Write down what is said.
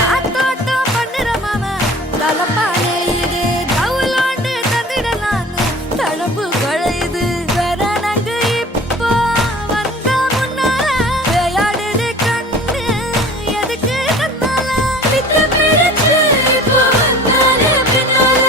காத்தோட்டம் பண்ணுற மாமா தலப்பானே இது தவுலாண்டு தந்திடலான்னு தடம்பு குழையுது வரணங்கு இப்போ வந்த முன்னால விளையாடுது கண்ணு எதுக்கு தன்னால பித்த பிடிச்சு இப்போ வந்தாலே பின்னால